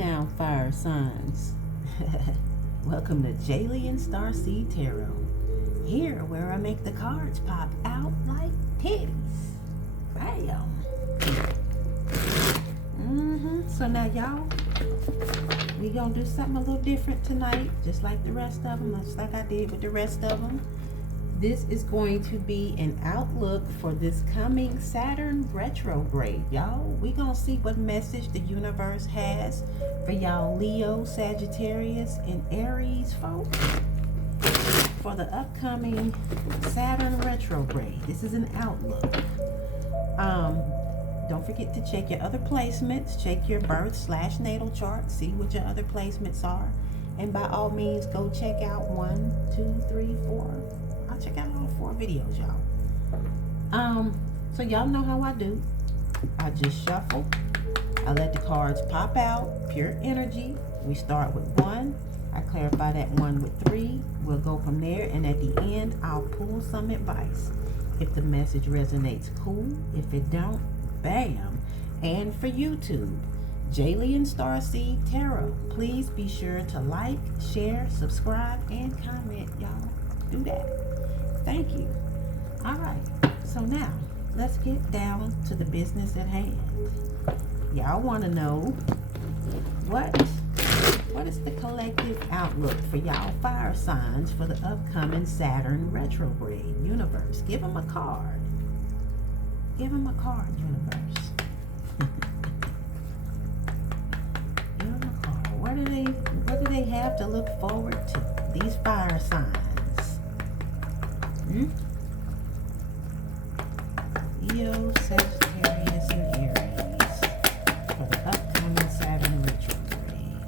now, fire signs. Welcome to Jaylee and Starseed Tarot. Here, where I make the cards pop out like titties. Bam. So now, y'all, we gonna do something a little different tonight, just like the rest of them, just like I did with the rest of them. This is going to be an outlook for this coming Saturn retrograde, y'all. We gonna see what message the universe has for y'all Leo, Sagittarius, and Aries folks for the upcoming Saturn retrograde. This is an outlook. Don't forget to check your other placements. Check your birth/natal chart. See what your other placements are. And by all means, go check out 1, 2, 3, 4. I'll check out all 4 videos, y'all. So y'all know how I do. I just shuffle. I let the cards pop out. Pure energy. We start with 1. I clarify that 1 with 3. We'll go from there. And at the end, I'll pull some advice. If the message resonates, cool. If it don't, bam. And for YouTube, Jaylee and Starseed Tarot, please be sure to like, share, subscribe, and comment, y'all. Do that. Thank you. All right. So now, let's get down to the business at hand. Y'all want to know what is the collective outlook for y'all fire signs for the upcoming Saturn retrograde? Universe, give them a card. Give them a card, universe. Give them a card. What do they have to look forward to? These fire signs. Leo, Sagittarius, and Aries for the upcoming Saturn retrograde.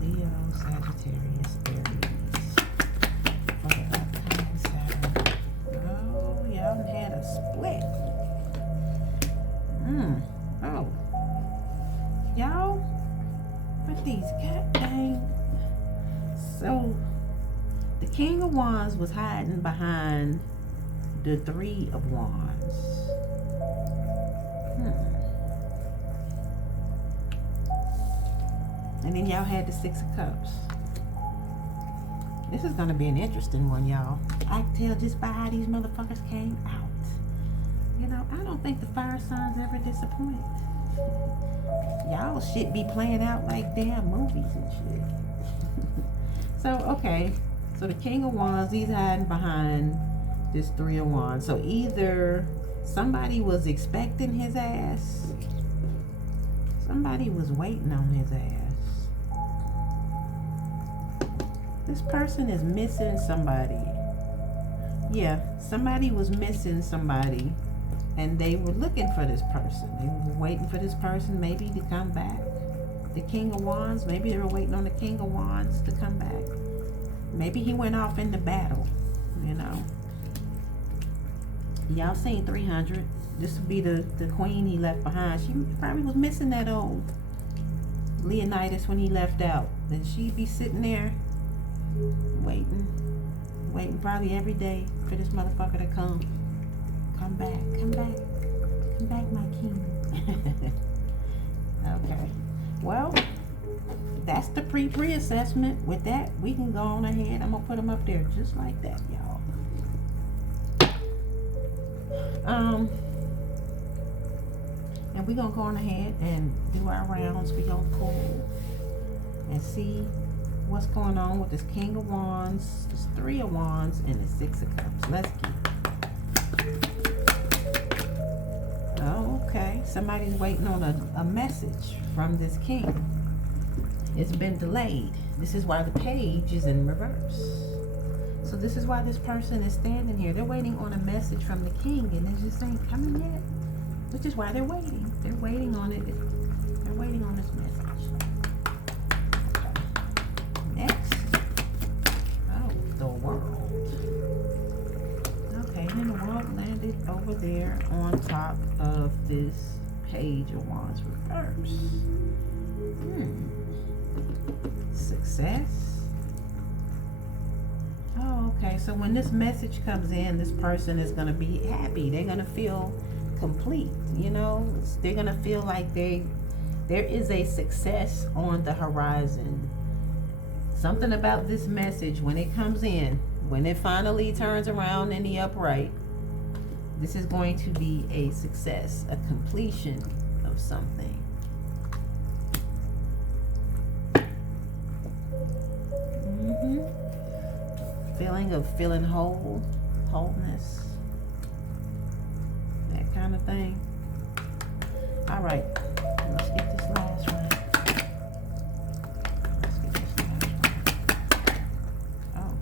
Leo, Sagittarius, Aries for the upcoming Saturn. Oh, y'all had a split. Oh. Y'all, but these goddamn. So, the King of Wands was hiding behind the 3 of Wands. And then y'all had the 6 of Cups. This is going to be an interesting one, y'all. I can tell just by how these motherfuckers came out. You know, I don't think the fire signs ever disappoint. Y'all shit be playing out like damn movies and shit. So, okay. So the King of Wands, he's hiding behind this 3 of Wands. So either somebody was expecting his ass, somebody was waiting on his ass. This person is missing somebody. Yeah, somebody was missing somebody, and they were looking for this person. They were waiting for this person maybe to come back. The King of Wands, maybe they were waiting on the King of Wands to come back. Maybe he went off into battle, you know. Y'all seen 300. This would be the queen he left behind. She probably was missing that old Leonidas when he left out. And she'd be sitting there waiting probably every day for this motherfucker to come. Come back, my king. Okay. Well, that's the pre-assessment. With that, we can go on ahead. I'm gonna put them up there just like that, y'all. And we're gonna go on ahead and do our rounds. We're gonna pull and see what's going on with this King of Wands, this 3 of Wands, and the 6 of Cups. Let's get it. Okay, somebody's waiting on a message from this king. It's been delayed. This is why the page is in reverse. So this is why this person is standing here. They're waiting on a message from the king, and it just ain't coming yet. Which is why they're waiting. They're waiting on it. They're waiting on this message. Next. Oh, the world. Okay, and the world landed over there on top of this page of Wands reverse. Success. Oh, okay. So when this message comes in, this person is going to be happy. They're going to feel complete, you know. They're going to feel like they There is a success on the horizon. Something about this message, when it comes in, when it finally turns around in the upright, this is going to be a success, a completion of something. Feeling of feeling whole, wholeness, that kind of thing. All right, let's get this last one. Oh,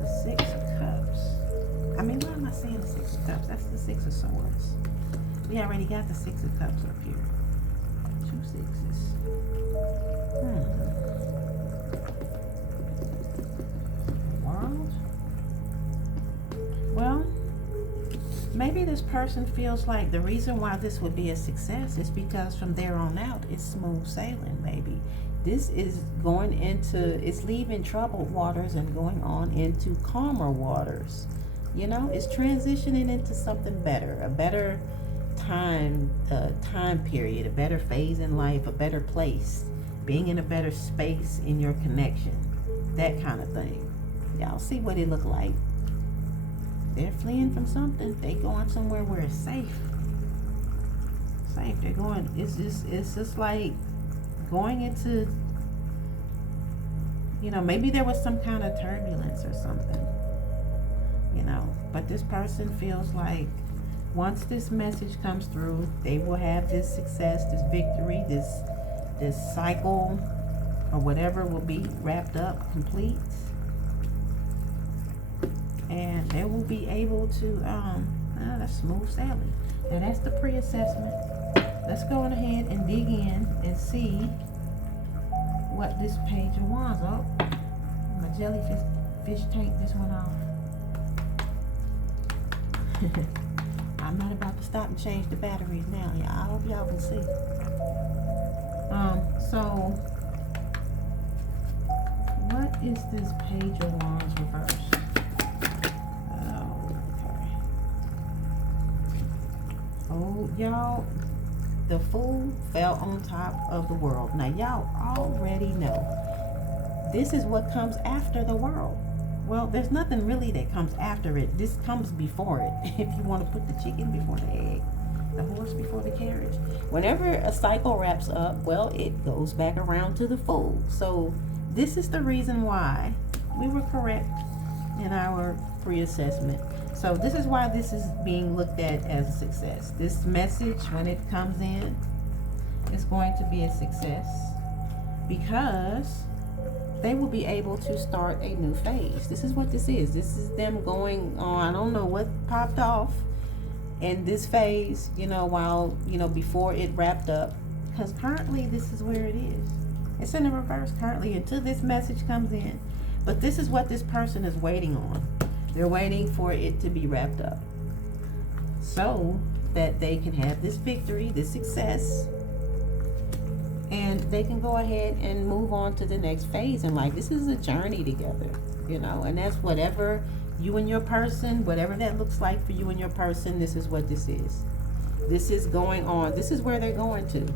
the Six of Cups. I mean, why am I saying the Six of Cups? That's the Six of Swords. We already got the Six of Cups up here. 2 sixes. World? Well, maybe this person feels like the reason why this would be a success is because from there on out, it's smooth sailing, maybe. This is going into, it's leaving troubled waters and going on into calmer waters. You know, it's transitioning into something better, a better time period, a better phase in life, a better place, being in a better space in your connection, that kind of thing. Y'all see what it look like. They're fleeing from something. They going somewhere where it's safe. Safe. They're going, it's just like going into, you know, maybe there was some kind of turbulence or something, you know, but this person feels like once this message comes through, they will have this success, this victory, this cycle or whatever will be wrapped up, complete. And they will be able to, that's smooth sailing. Now that's the pre-assessment. Let's go on ahead and dig in and see what this Page of Wands. Oh, my jellyfish tank this one off. I'm not about to stop and change the batteries now. Yeah, I hope y'all can see. So what is this Page of Wands reverse? Oh, y'all, the Fool fell on top of the world. Now, y'all already know this is what comes after the world. Well, there's nothing really that comes after it. This comes before it. If you want to put the chicken before the egg, the horse before the carriage. Whenever a cycle wraps up, well, it goes back around to the Fool. So this is the reason why we were correct in our pre-assessment. So this is why this is being looked at as a success. This message, when it comes in, is going to be a success because they will be able to start a new phase. This is what this is. This is them going on, I don't know what popped off in this phase, you know, while, you know, before it wrapped up. Because currently this is where it is. It's in the reverse currently until this message comes in. But this is what this person is waiting on. They're waiting for it to be wrapped up so that they can have this victory, this success, and they can go ahead and move on to the next phase in life. This is a journey together, you know, and that's whatever you and your person, whatever that looks like for you and your person, this is what this is. This is going on. This is where they're going to.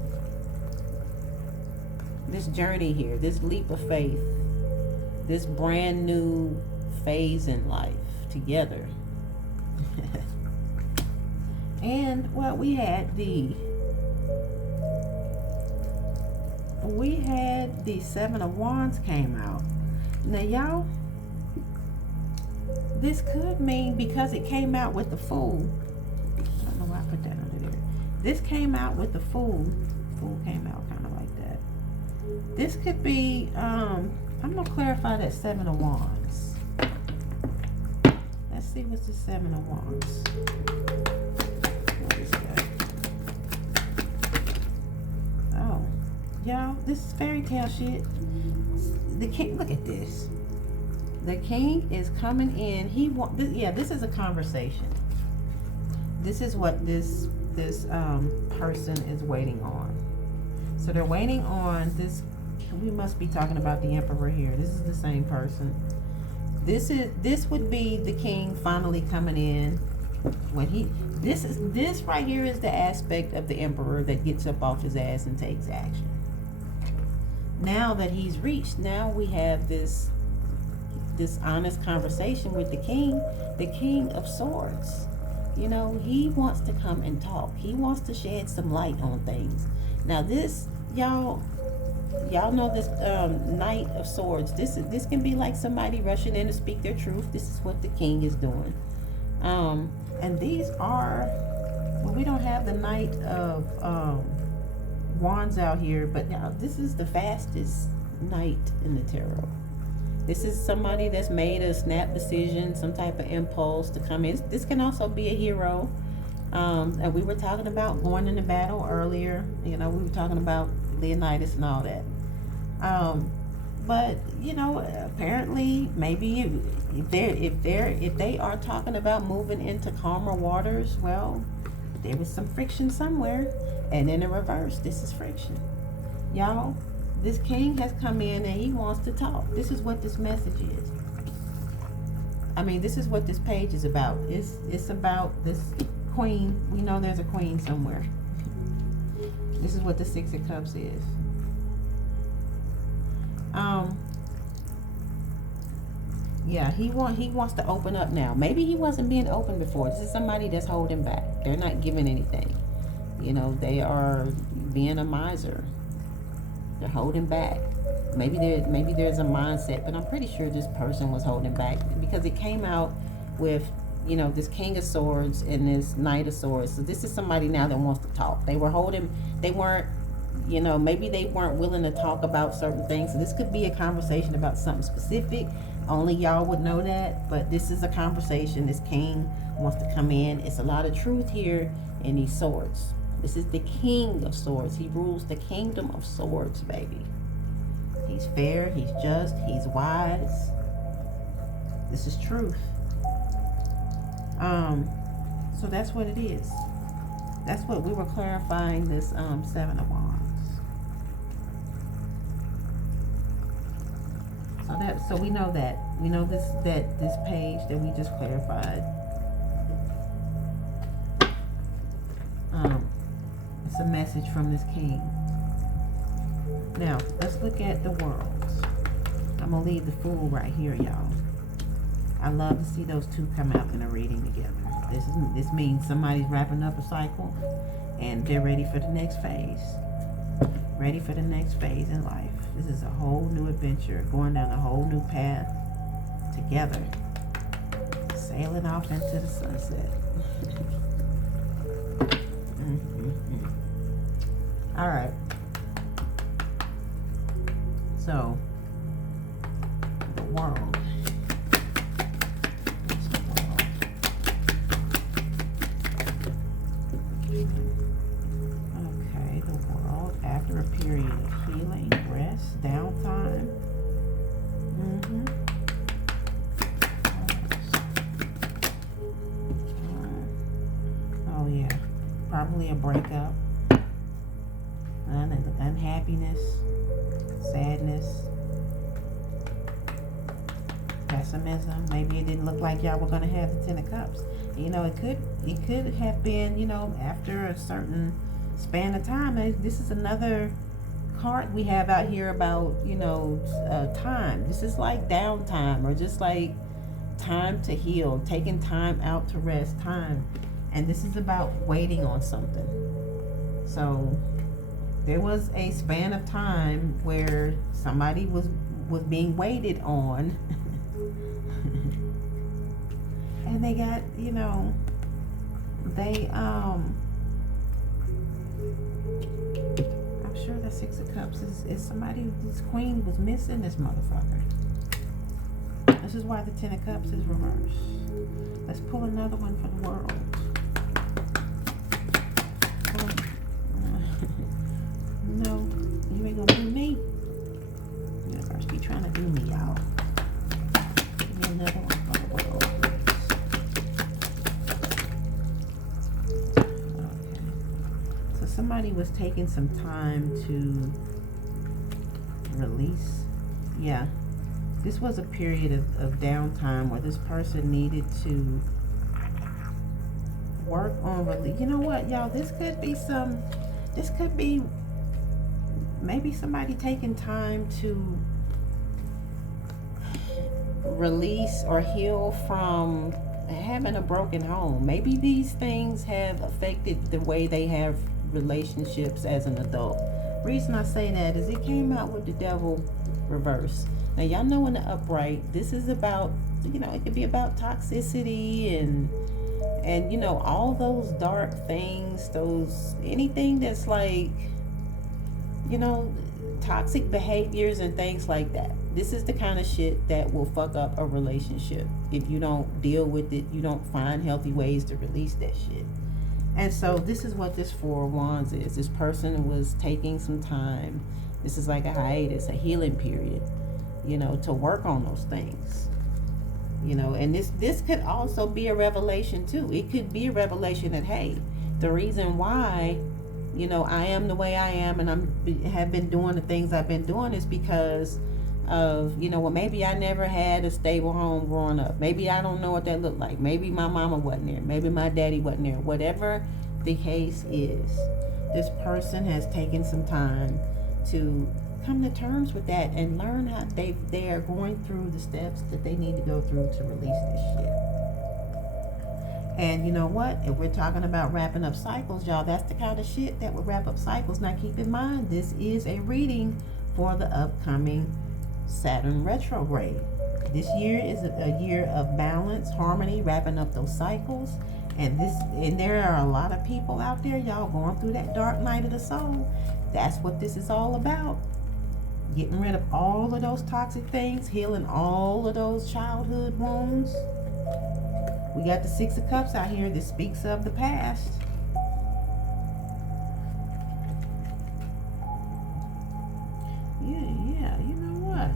This journey here, this leap of faith, this brand new phase in life together. And well, we had the Seven of Wands came out. Now y'all, this could mean, because it came out with the Fool, I don't know why I put that under there. This came out with the Fool. Fool came out kind of like that. This could be I'm gonna clarify that Seven of Wands. Let's see what's the Seven of Wands. What is that? Oh, y'all, this is fairy tale shit. The king, look at this. The king is coming in. This is a conversation. This is what this person is waiting on. So they're waiting on this. We must be talking about the Emperor here. This is the same person. This would be the king finally coming in This right here is the aspect of the Emperor that gets up off his ass and takes action. Now that he's reached, now we have this honest conversation with the King of Swords. You know, he wants to come and talk. He wants to shed some light on things. Now this, y'all know this Knight of Swords. This can be like somebody rushing in to speak their truth. This is what the king is doing. And these are, well, we don't have the Knight of Wands out here, but now this is the fastest knight in the tarot. This is somebody that's made a snap decision, some type of impulse to come in. This can also be a hero. And we were talking about going into battle earlier. You know, we were talking about Leonidas and all that. But you know, apparently, maybe if they are talking about moving into calmer waters, well, there was some friction somewhere. And in the reverse, this is friction, y'all. This king has come in and he wants to talk. This is what this message is. I mean, this is what this page is about. It's about this queen. We know there's a queen somewhere. This is what the Six of Cups is. Yeah, he wants to open up now. Maybe he wasn't being open before. This is somebody that's holding back. They're not giving anything. You know, they are being a miser. They're holding back. Maybe there's a mindset, but I'm pretty sure this person was holding back because it came out with, you know, this King of Swords and this Knight of Swords. So this is somebody now that wants to talk. They weren't, you know, maybe they weren't willing to talk about certain things. So this could be a conversation about something specific. Only y'all would know that, but this is a conversation. This king wants to come in. It's a lot of truth here in these swords. This is the King of Swords. He rules the kingdom of swords, baby. He's fair, he's just, he's wise. This is truth. So that's what it is. That's what we were clarifying this Seven of Wands. So we know that. We know this page that we just clarified. It's a message from this king. Now, let's look at the worlds. I'm going to leave the Fool right here, y'all. I love to see those two come out in a reading together. This means somebody's wrapping up a cycle and they're ready for the next phase. Ready for the next phase in life. This is a whole new adventure, going down a whole new path together. Sailing off into the sunset. All right. So, the world. Okay, the world after a period of healing, rest, downtime. Oh yeah, probably a breakup. Unhappiness, sadness, pessimism. Maybe it didn't look like y'all were gonna have the Ten of Cups. You know, it could have been, you know, after a certain span of time. This is another card we have out here about, you know, time. This is like downtime, or just like time to heal, taking time out to rest, time. And this is about waiting on something. So there was a span of time where somebody was being waited on. And they got, you know, I'm sure the Six of Cups is somebody, this queen was missing this motherfucker. This is why the Ten of Cups is reversed. Let's pull another one for the world. No, you ain't gonna do me. Universe be trying to do me, y'all. Give me another one for the world. Okay. So somebody was taking some time to release. Yeah. This was a period of downtime where this person needed to work on release. You know what, y'all? This could be maybe somebody taking time to release or heal from having a broken home. Maybe these things have affected the way they have relationships as an adult. Reason I say that is it came out with the devil reverse. Now y'all know in the upright, this is about, it could be about toxicity and all those dark things, anything that's like, toxic behaviors and things like that. This is the kind of shit that will fuck up a relationship. If you don't deal with it, you don't find healthy ways to release that shit. And so this is what this Four of Wands is. This person was taking some time. This is like a hiatus, a healing period, to work on those things. And this could also be a revelation too. It could be a revelation that, hey, the reason why I am the way I am and have been doing the things I've been doing is because of, maybe I never had a stable home growing up. Maybe I don't know what that looked like. Maybe my mama wasn't there. Maybe my daddy wasn't there. Whatever the case is, this person has taken some time to come to terms with that and learn how they are going through the steps that they need to go through to release this shit. And you know what? If we're talking about wrapping up cycles, y'all, that's the kind of shit that would wrap up cycles. Now keep in mind, this is a reading for the upcoming Saturn retrograde. This year is a year of balance, harmony, wrapping up those cycles. And there are a lot of people out there, y'all, going through that dark night of the soul. That's what this is all about. Getting rid of all of those toxic things, healing all of those childhood wounds. We got the Six of Cups out here that speaks of the past. Yeah, you know what?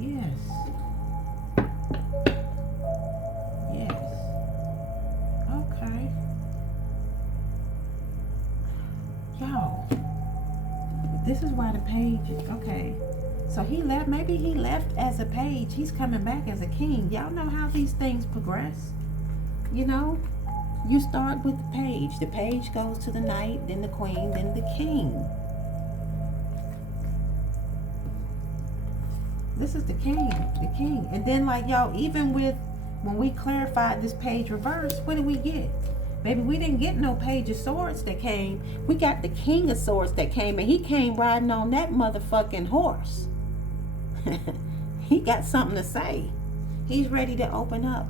Yes. Okay. Y'all, this is why the page, okay. So he left, maybe he left as a page. He's coming back as a king. Y'all know how these things progress. You start with the page. The page goes to the knight, then the queen, then the king. This is the king. And then like y'all, even with, when we clarified this page reverse, what did we get? Baby, we didn't get no Page of Swords that came. We got the King of Swords that came, and he came riding on that motherfucking horse. He got something to say. He's ready to open up.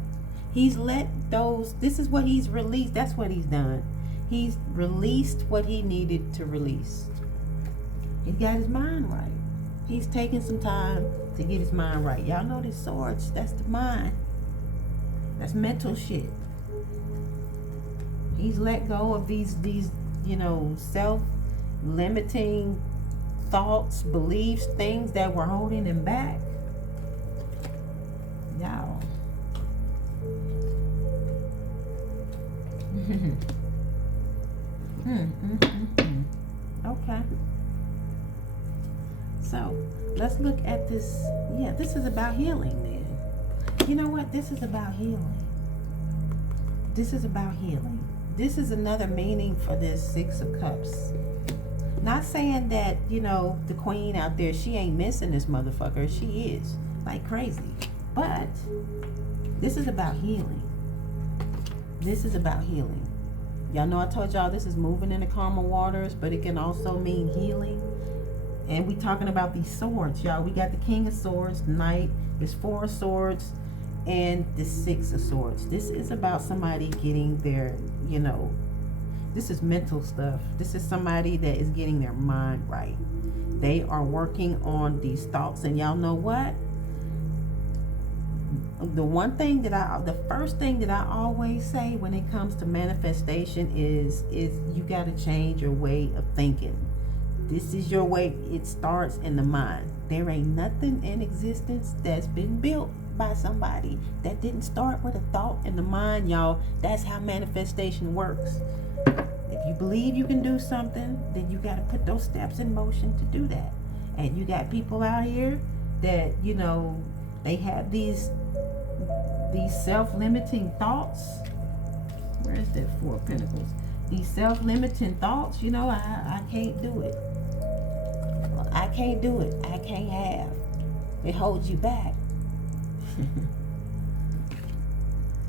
He's let those, this is what he's released. That's what he's done. He's released what he needed to release. He got his mind right. He's taking some time to get his mind right. Y'all know the swords, that's the mind. That's mental shit. He's let go of these self-limiting thoughts, beliefs, things that were holding him back. Y'all. Okay. So, let's look at this. Yeah, this is about healing then. You know what? This is about healing. This is about healing. This is another meaning for this Six of Cups. Not saying that, the queen out there, she ain't missing this motherfucker. She is. Like crazy. But this is about healing. This is about healing. Y'all know I told y'all this is moving in the calmer waters, but it can also mean healing. And we talking about these swords, y'all. We got the King of Swords, Knight, there's Four of Swords, and the Six of Swords. This is about somebody getting their, this is mental stuff. This is somebody that is getting their mind right. They are working on these thoughts. And y'all know what? The first thing that I always say when it comes to manifestation is you got to change your way of thinking. This is your way. It starts in the mind. There ain't nothing in existence that's been built by somebody that didn't start with a thought in the mind, y'all. That's how manifestation works. If you believe you can do something, then you got to put those steps in motion to do that. And you got people out here that, they have these these self-limiting thoughts. Where is that Four of Pentacles? These self-limiting thoughts, you know, I can't do it. I can't do it. I can't have. It holds you back.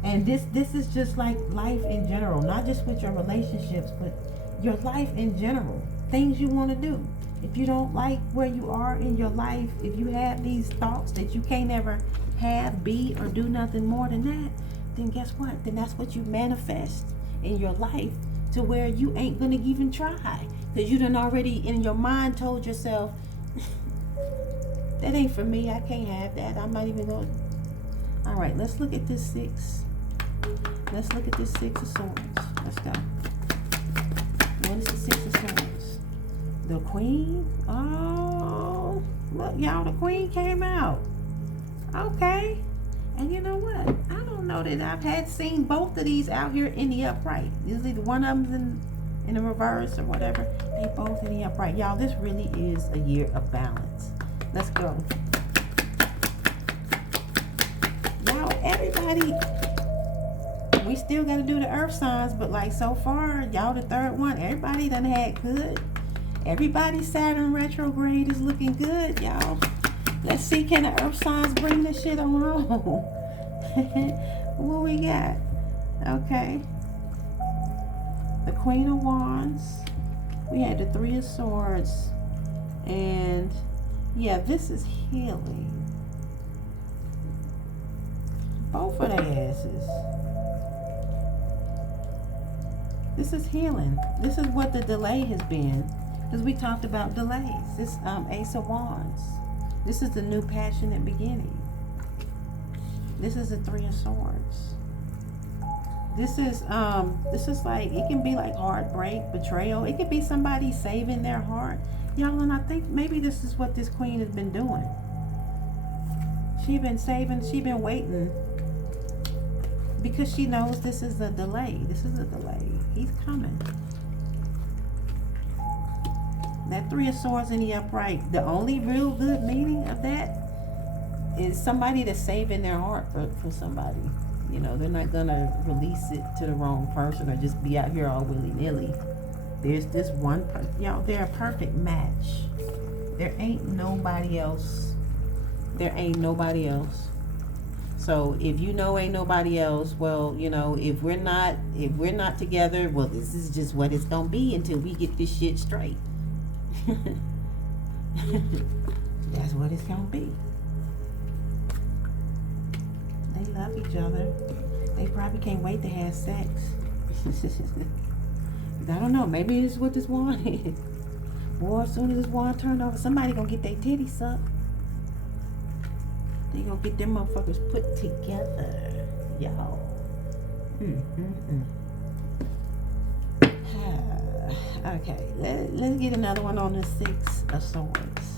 And this is just like life in general, not just with your relationships, but your life in general. Things you want to do. If you don't like where you are in your life, if you have these thoughts that you can't ever have, be, or do nothing more than that, then guess what? Then that's what you manifest in your life, to where you ain't gonna even try, because you done already in your mind told yourself, that ain't for me, I can't have that, I'm not even going. All right, let's look at this six. Let's look at this Six of Swords. Let's go. What is the Six of Swords? The Queen. Oh, look, y'all, the Queen came out. Okay. And you know what? I don't know that I've seen both of these out here in the upright. Usually the one of them's in the reverse or whatever. They both in the upright. Y'all, this really is a year of balance. Let's go. Y'all, everybody, we still got to do the earth signs, but like so far, y'all the third one, everybody done had good. Everybody's Saturn retrograde is looking good, y'all. Let's see, can the earth signs bring this shit on home? What we got? Okay. The Queen of Wands. We had the Three of Swords. And yeah, this is healing. Both of their asses. This is healing. This is what the delay has been. Because we talked about delays. This Ace of Wands. This is the new passionate beginning. This is the Three of Swords. This is like, it can be like heartbreak, betrayal. It could be somebody saving their heart. Y'all, and I think maybe this is what this Queen has been doing. She been saving, she been waiting. Because she knows this is a delay. This is a delay. He's coming. That Three of Swords in the upright, the only real good meaning of that is somebody that's saving their heart for somebody. You know, they're not going to release it to the wrong person or just be out here all willy-nilly. There's this one person. Y'all, they're a perfect match. There ain't nobody else. There ain't nobody else. So if you know ain't nobody else, well, you know, if we're not together, well, this is just what it's going to be until we get this shit straight. That's what it's gonna be. They love each other. They probably can't wait to have sex. I don't know, maybe this is what this wand is. Boy, as soon as this wand turned over, somebody gonna get their titties sucked. They gonna get them motherfuckers put together, y'all. Okay, let's get another one on the Six of Swords.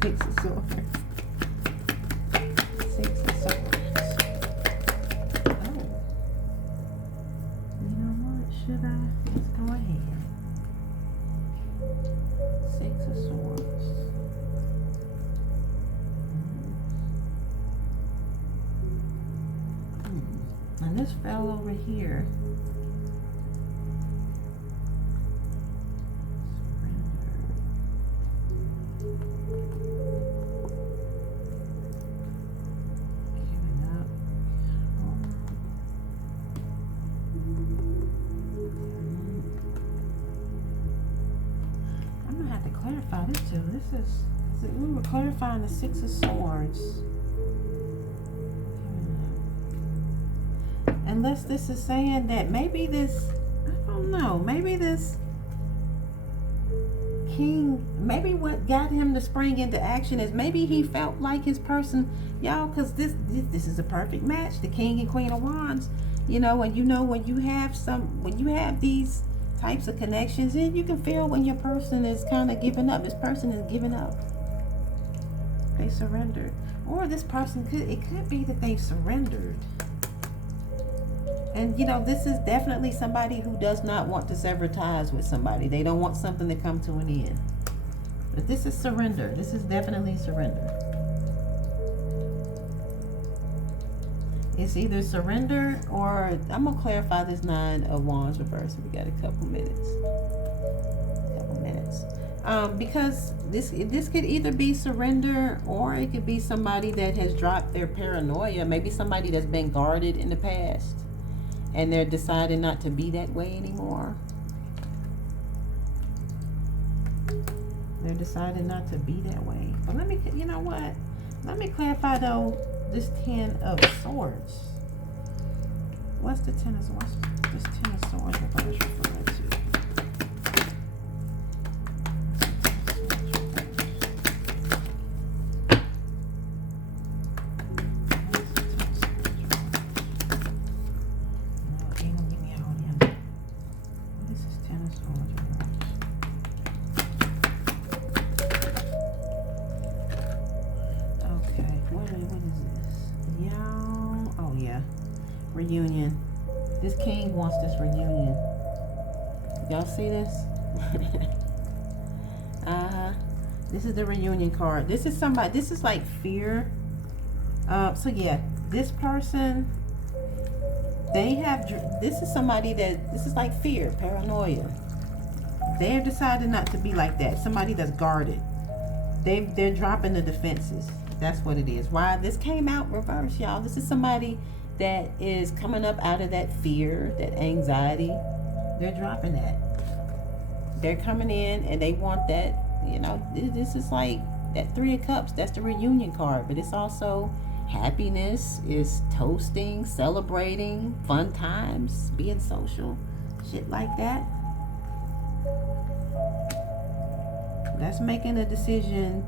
Six of Swords. Six of Swords. Oh. You know what? Should I? Let's go ahead. Six of Swords. And this fell over here. Clarify this too. This is we were clarifying the Six of Swords. Unless this is saying that maybe this, I don't know, maybe this King, maybe what got him to spring into action is maybe he felt like his person, y'all, because this is a perfect match, the King and Queen of Wands. You know, and you know when you have these types of connections, and you can feel when your person is kind of giving up. This person is giving up. They surrendered. Or this person it could be that they've surrendered. And you know, this is definitely somebody who does not want to sever ties with somebody. They don't want something to come to an end. But this is surrender. This is definitely surrender. It's either surrender or I'm gonna clarify this 9 of Wands reverse. We got a couple minutes. Because this could either be surrender or it could be somebody that has dropped their paranoia. Maybe somebody that's been guarded in the past and they're deciding not to be that way anymore. They're deciding not to be that way. But let me, you know what? Let me clarify though, this 10 of Swords. What's the 10 of Swords? This 10 of Swords reverse referring to? Reunion. This king wants this reunion. Y'all see this? This is the reunion card. This is somebody, this is like fear. So yeah, this person, they have, this is somebody that, this is like fear, paranoia. They're deciding not to be like that. Somebody that's guarded. They're dropping the defenses. That's what it is. Why this came out reverse, y'all. This is somebody that is coming up out of that fear, that anxiety. They're dropping that. They're coming in and they want that, you know, this is like that 3 of Cups. That's the reunion card, but it's also happiness, is toasting, celebrating, fun times, being social, shit like that. That's making a decision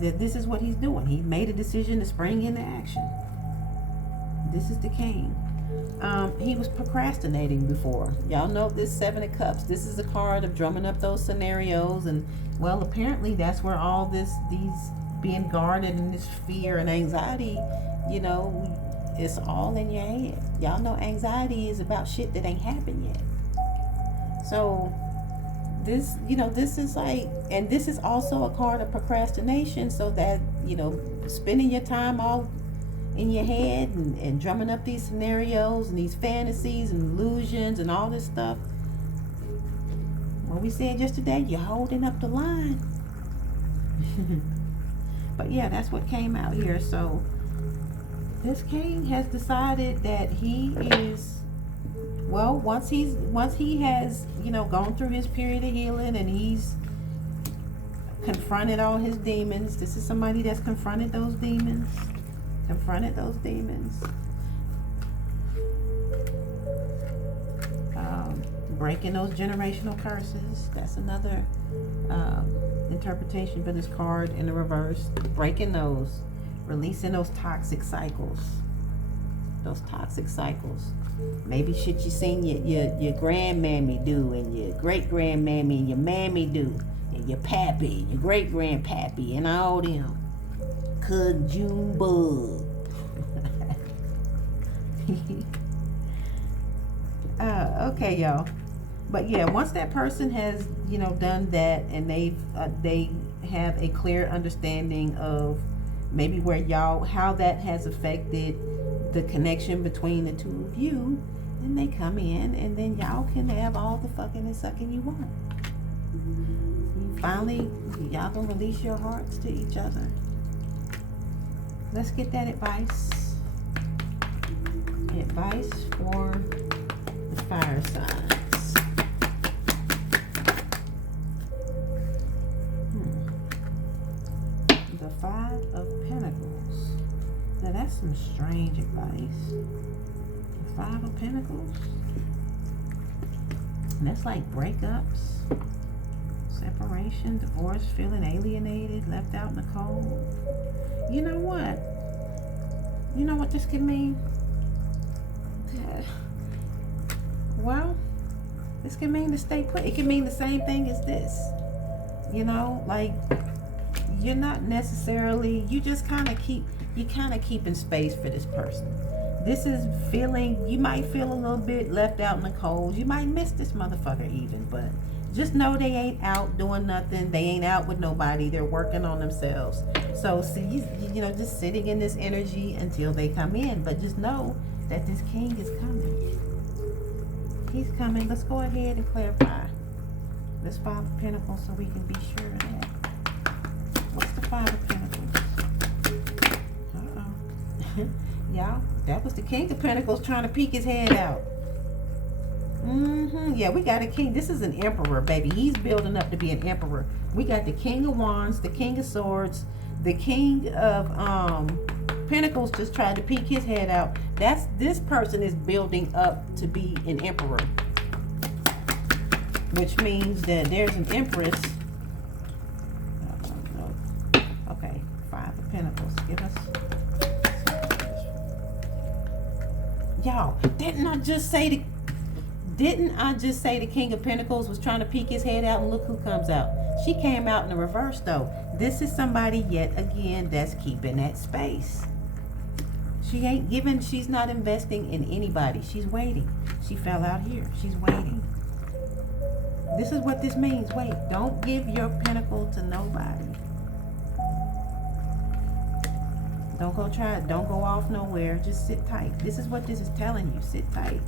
that this is what he's doing. He made a decision to spring into action. This is the king. He was procrastinating before. Y'all know this 7 of Cups. This is a card of drumming up those scenarios. And, well, apparently that's where all these being guarded and this fear and anxiety, you know, it's all in your head. Y'all know anxiety is about shit that ain't happened yet. So, this, you know, this is like, and this is also a card of procrastination, so that, you know, spending your time all in your head and drumming up these scenarios and these fantasies and illusions and all this stuff. What we said yesterday, you're holding up the line. But yeah, that's what came out here. So this king has decided that he is, well, once he has, you know, gone through his period of healing and he's confronted all his demons. This is somebody that's confronted those demons. Breaking those generational curses. That's another interpretation for this card in the reverse. Breaking those, releasing those toxic cycles. Maybe shit you seen your grandmammy do, and your great grandmammy, and your mammy do, and your pappy, and your great grandpappy, and all them. June bug. Okay, y'all. But yeah, once that person has, you know, done that, and they have a clear understanding of maybe where y'all, how that has affected the connection between the two of you, then they come in, and then y'all can have all the fucking and sucking you want. Finally, y'all can release your hearts to each other. Let's get that advice. Advice for the fire signs. The 5 of Pentacles. Now that's some strange advice. The 5 of Pentacles. And that's like breakups, separation, divorce, feeling alienated, left out in the cold. You know what? You know what this could mean? Well, this can mean to stay put. It can mean the same thing as this. You know, like, you're not necessarily, you just kind of keeping space for this person. This is feeling, you might feel a little bit left out in the cold. You might miss this motherfucker even, but just know they ain't out doing nothing. They ain't out with nobody. They're working on themselves. So see, you know, just sitting in this energy until they come in. But just know that this king is coming. He's coming. Let's go ahead and clarify. This Five of Pentacles so we can be sure of that. What's the Five of Pentacles? Uh-oh. Y'all, that was the King of Pentacles trying to peek his head out. Yeah, we got a king. This is an emperor, baby. He's building up to be an emperor. We got the King of Wands, the King of Swords, the King of Pentacles just tried to peek his head out. This person is building up to be an emperor, which means that there's an empress. Okay, Five of Pentacles. Give us. Y'all, didn't I just say the King of Pentacles was trying to peek his head out, and look who comes out. She came out in the reverse though. This is somebody yet again that's keeping that space. She ain't giving, she's not investing in anybody. She's waiting. She fell out here. She's waiting. This is what this means. Wait, don't give your pentacle to nobody. Don't go try it. Don't go off nowhere. Just sit tight. This is what this is telling you. Sit tight.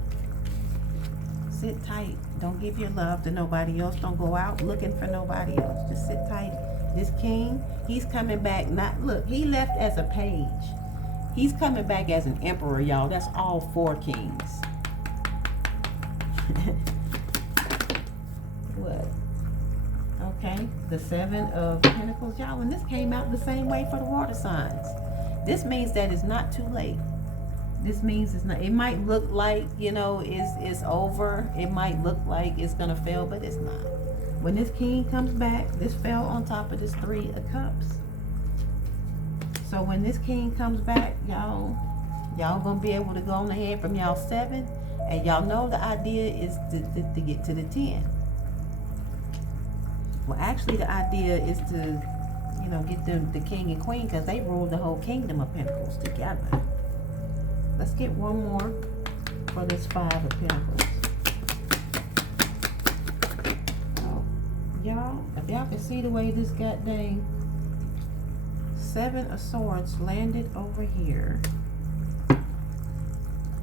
Sit tight. Don't give your love to nobody else. Don't go out looking for nobody else. Just sit tight. This king, he's coming back. Look, he left as a page. He's coming back as an emperor, y'all. That's all 4 kings. What? Okay. The 7 of Pentacles, y'all. And this came out the same way for the water signs. This means that it's not too late. This means it's not. It might look like, you know, it's over. It might look like it's gonna fail, but it's not. When this king comes back, this fell on top of this 3 of Cups. So when this king comes back, y'all gonna be able to go on ahead from y'all 7, and y'all know the idea is to get to the 10. Well, actually, the idea is to, you know, get the king and queen, because they rule the whole kingdom of Pentacles together. Let's get one more for this 5 of Pentacles. Oh, y'all, if y'all can see the way this goddamn 7 of Swords landed over here.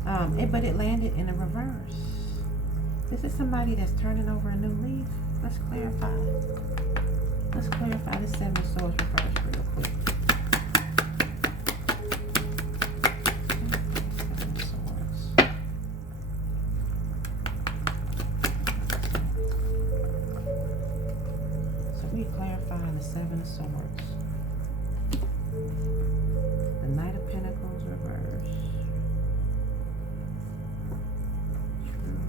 But it landed in a reverse. This is somebody that's turning over a new leaf. Let's clarify. Let's clarify this 7 of Swords reverse real quick. Clarifying the 7 of Swords. The Knight of Pentacles reverse. Truth.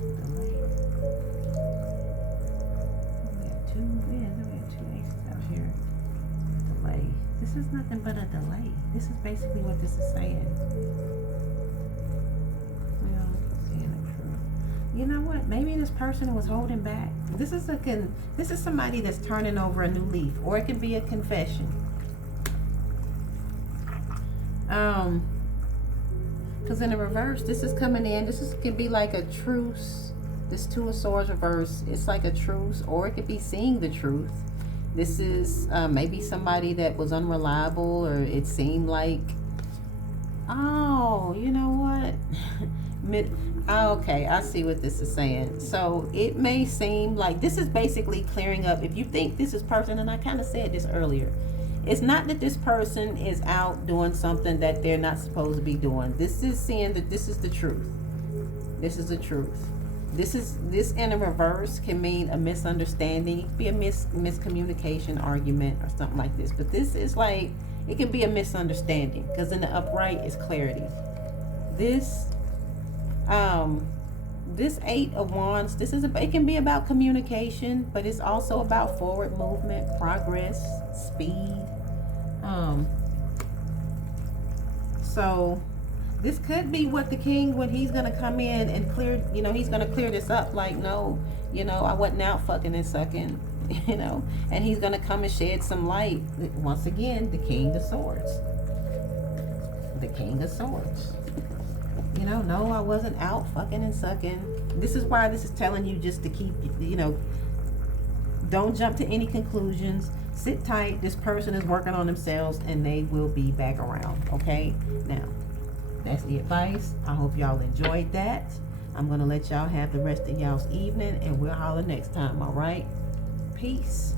Delay. We have 2 aces out here. Delay. This is nothing but a delay. This is basically what this is saying. You know what? Maybe this person was holding back. This is somebody that's turning over a new leaf, or it could be a confession. Because in the reverse, this is coming in. Could be like a truce. This 2 of Swords reverse, it's like a truce, or it could be seeing the truth. This is maybe somebody that was unreliable, or it seemed like, oh, you know what? Okay, I see what this is saying. So it may seem like this is basically clearing up. If you think this is person, and I kind of said this earlier, it's not that this person is out doing something that they're not supposed to be doing. This is saying that this is the truth. This is the truth. This in a reverse can mean a misunderstanding. It could be a miscommunication argument or something like this. But this is like, it can be a misunderstanding, because in the upright is clarity. This 8 of Wands, it can be about communication, but it's also about forward movement, progress, speed. So this could be what the king, when he's gonna come in and clear, you know, he's gonna clear this up. Like, no, you know, I wasn't out fucking and sucking, you know, and he's gonna come and shed some light. Once again, the King of Swords. The King of Swords. You know, no, I wasn't out fucking and sucking. This is why this is telling you just to keep, you know, don't jump to any conclusions. Sit tight. This person is working on themselves and they will be back around. Okay? Now, that's the advice. I hope y'all enjoyed that. I'm going to let y'all have the rest of y'all's evening and we'll holler next time. All right? Peace.